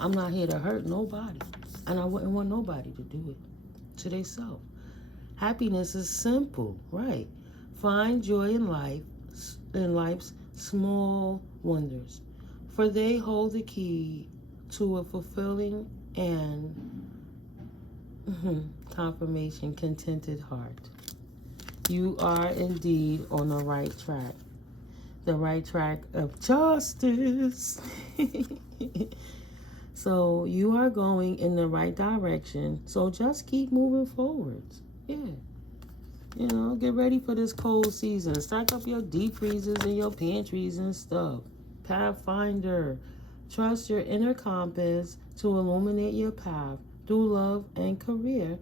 I'm not here to hurt nobody, and I wouldn't want nobody to do it to themselves. Happiness is simple, right? Find joy in life's small wonders, for they hold the key to a fulfilling and confirmation contented heart. You are indeed on the right track. The right track of justice. So you are going in the right direction. So just keep moving forwards. Yeah. You know, get ready for this cold season. Stack up your deep freezers and your pantries and stuff. Pathfinder. Trust your inner compass to illuminate your path through love and career,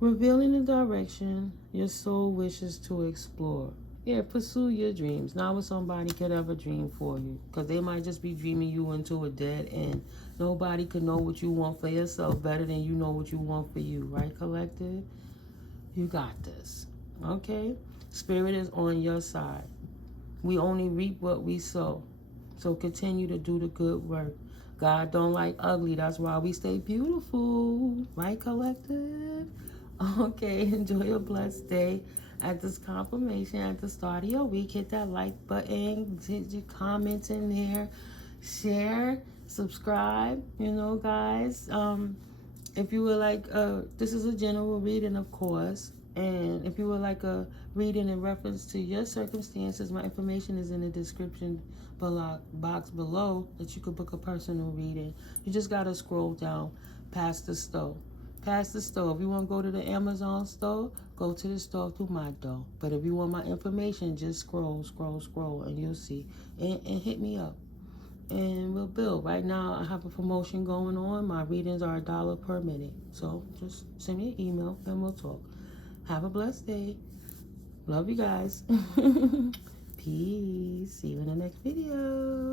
revealing the direction your soul wishes to explore. Yeah, pursue your dreams. Not what somebody could ever dream for you. Because they might just be dreaming you into a dead end. Nobody could know what you want for yourself better than you know what you want for you. Right, collective? You got this. Okay? Spirit is on your side. We only reap what we sow. So continue to do the good work. God don't like ugly. That's why we stay beautiful. Right, collective? Okay, enjoy a blessed day. At this confirmation, at the start of your week, hit that like button, hit your comments in there, share, subscribe, you know, guys. If you would like, this is a general reading, of course, and if you would like a reading in reference to your circumstances, my information is in the description box below that you could book a personal reading. You just got to scroll down past the store. Past the store. If you want to go to the Amazon store, go to the store through my door. But if you want my information, just scroll, and you'll see. And hit me up. And we'll build. Right now, I have a promotion going on. My readings are $1 per minute. So just send me an email and we'll talk. Have a blessed day. Love you guys. Peace. See you in the next video.